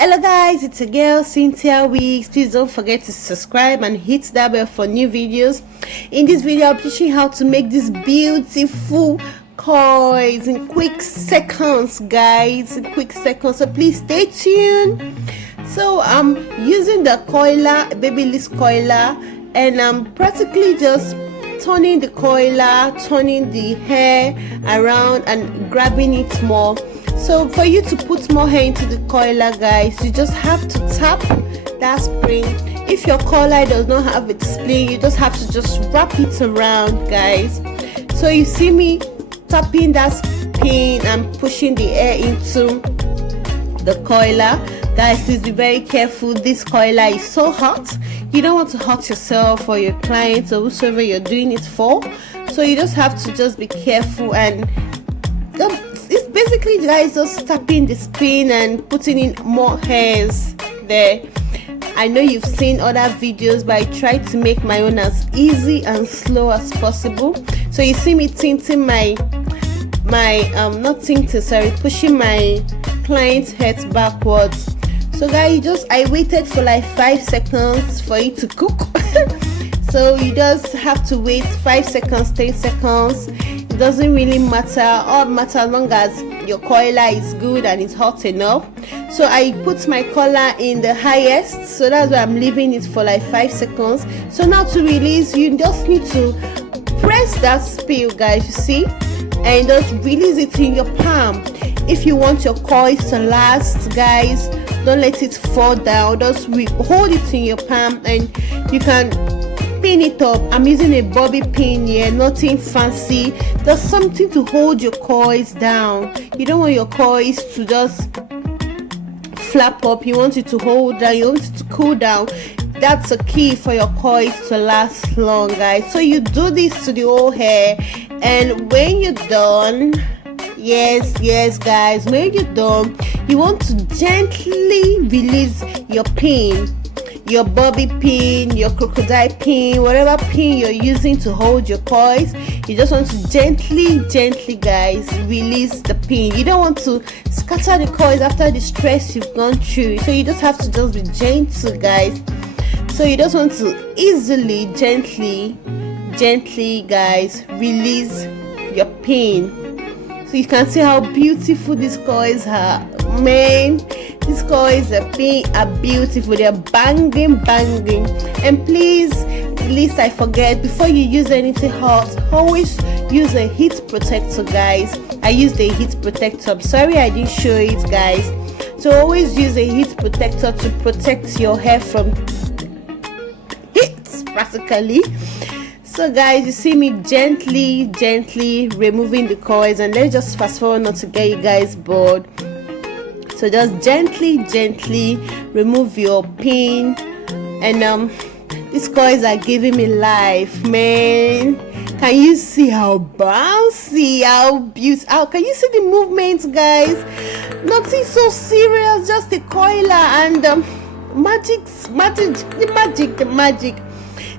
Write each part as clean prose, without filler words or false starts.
Hello guys, it's a girl Cynthia Wigs. Please don't forget to subscribe and hit that bell for new videos. In this video I'll be teaching how to make these beautiful coils in quick seconds, guys, in quick seconds, so please stay tuned. So I'm using the coiler, babyliss coiler, and I'm practically just turning the coiler, turning the hair around and grabbing it more. So for you to put more hair into the coiler, guys, you just have to tap that spring. If your coiler does not have its spring, you just have to just wrap it around, guys. So you see me tapping that spin and pushing the hair into the coiler. Guys, please be very careful. This coiler is so hot. You don't want to hurt yourself or your clients or whoever you're doing it for. So you just have to just be careful, and it's basically, guys, just tapping the spin and putting in more hairs there. I know you've seen other videos, but I try to make my own as easy and slow as possible. So you see me tinting pushing my client's head backwards. So guys, I waited for like 5 seconds for it to cook. So you just have to wait 5 seconds, 10 seconds. It doesn't really matter. All matter as long as your coiler is good and it's hot enough. So I put my coiler in the highest, so that's why I'm leaving it for like 5 seconds. So now to release, you just need to press that spill, guys, you see, and just release it in your palm. If you want your coils to last, guys, don't let it fall down. Just hold it in your palm and you can pin it up. I'm using a bobby pin here, nothing fancy, just something to hold your coils down. You don't want your coils to just flap up. You want it to hold down, you want it to cool down. That's a key for your coils to last long, guys. So you do this to the whole hair, and when you're done, yes guys, when you're done, you want to gently release your pin, your bobby pin, your crocodile pin, whatever pin you're using to hold your coils. You just want to gently, guys, release the pin. You don't want to scatter the coils after the stress you've gone through. So you just have to just be gentle, guys. So you just want to easily, gently, guys, release your pin. So you can see how beautiful these coils are. Man, these coils are beautiful. They're banging. And please, least I forget, before you use anything hot, always use a heat protector, guys. I used a heat protector. I'm sorry I didn't show it, guys. So always use a heat protector to protect your hair from heat, practically. So guys, you see me gently removing the coils, and let's just fast forward not to get you guys bored. So just gently remove your pin, and these coils are giving me life, man. Can you see how bouncy, how beautiful? Can you see the movements, guys? Nothing so serious, just the coiler and the magic.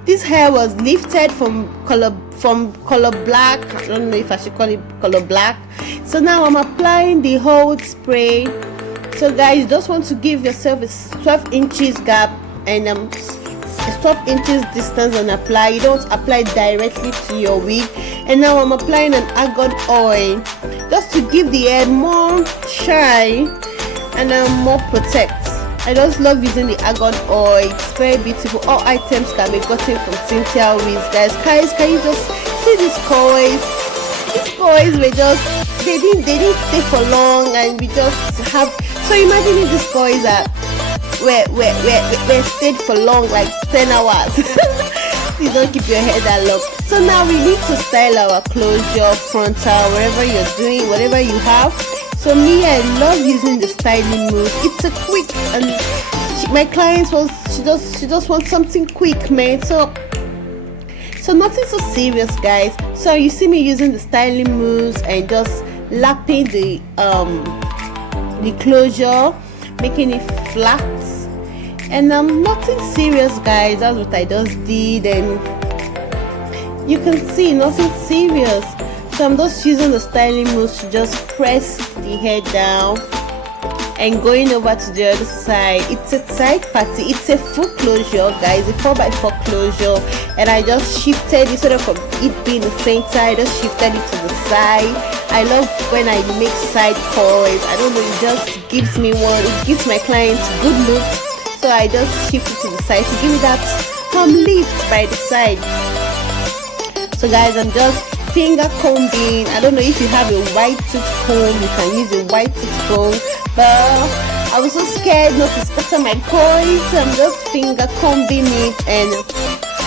This hair was lifted from color black. I don't know if I should call it color black. So now I'm applying the hold spray. So guys, you just want to give yourself a 12 inches gap and a 12 inches distance and apply. You don't apply directly to your wig. And now I'm applying an argan oil just to give the hair more shine and more protect. I just love using the argan oil. It's very beautiful. All items can be gotten from Cynthia Wigs, guys. Guys, can you just see these coils? These coils were just they didn't stay for long, and we just have. So imagine if these coils were stayed for long, like 10 hours. Please don't keep your hair that long. So now we need to style our closure, frontal, wherever you're doing, whatever you have. So me, I love using the styling mousse. It's a quick, and my clients she just wants something quick, man. So nothing so serious, guys. So you see me using the styling mousse and just lapping the closure, making it flat, and nothing serious, guys. That's what I just did, and you can see nothing serious. So I'm just using the styling mousse to just press the hair down and going over to the other side. It's a side party, it's a full closure, guys, a 4x4 closure, and I just shifted instead of it being the center, I just shifted it to the side. I love when I make side coils. I don't know, it just gives me it gives my clients good looks. So I just shift it to the side to give it that lift by the side. So guys, I'm just finger combing. I don't know if you have a white tooth comb, you can use a white tooth comb, but I was so scared not to scatter my coils, so I'm just finger combing it, and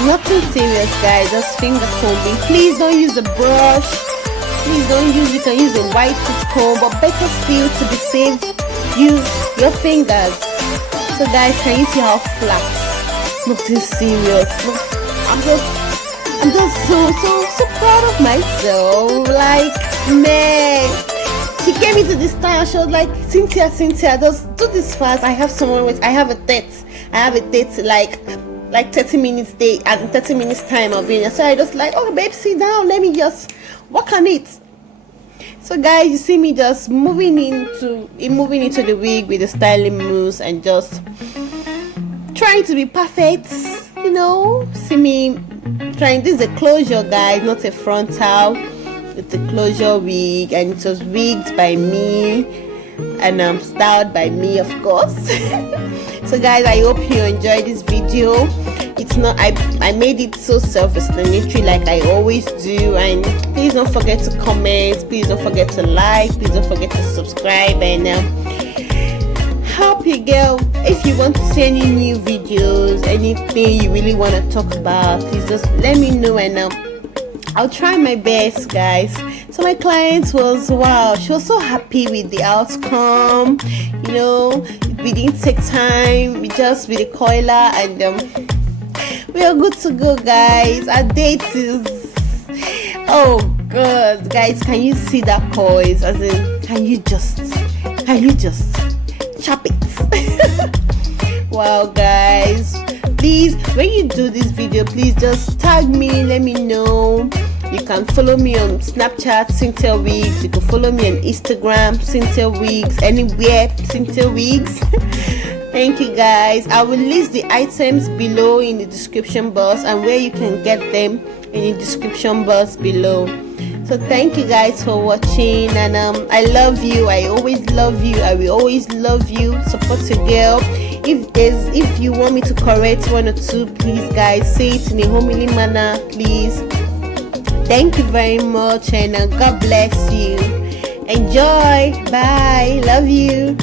nothing serious, guys, just finger combing. Please don't use a brush, please don't use, you can use a white tooth comb, but better still, to be safe, use your fingers. So guys, can you see how flat? Nothing serious. I'm just so proud of myself. Like, man, she came into this time, she was like, Cynthia, just do this fast. I have a date like 30 minutes date, and 30 minutes time I'll be in. So I just like, oh babe, sit down, let me just work on it. So guys, you see me just moving into the wig with the styling moves and just trying to be perfect, you know. See me trying. This is a closure, guys, not a frontal. It's a closure wig, and it was wigged by me and styled by me, of course. So guys, I hope you enjoyed this video. It's not, I made it so self-explanatory like I always do, and please don't forget to comment, please don't forget to like, please don't forget to subscribe, and help you, girl. If you want to see any new videos, anything you really want to talk about, please just let me know, and I'll try my best, guys. So my client was, wow, she was so happy with the outcome, you know. We didn't take time, we just with the coiler, and we are good to go, guys. Our date is, oh god, guys, can you see that coils? As in, can you just chop it? Wow, guys, please, when you do this video, please just tag me, let me know. You can follow me on Snapchat, Cynthia Wigs. You can follow me on Instagram, Cynthia Wigs. Anywhere, Cynthia Wigs. Thank you, guys. I will list the items below in the description box, and where you can get them in the description box below. So thank you guys for watching, and I love you. I always love you. I will always love you. Support your girl. If you want me to correct one or two, please, guys, say it in a homely manner, please. Thank you very much, and God bless you. Enjoy. Bye. Love you.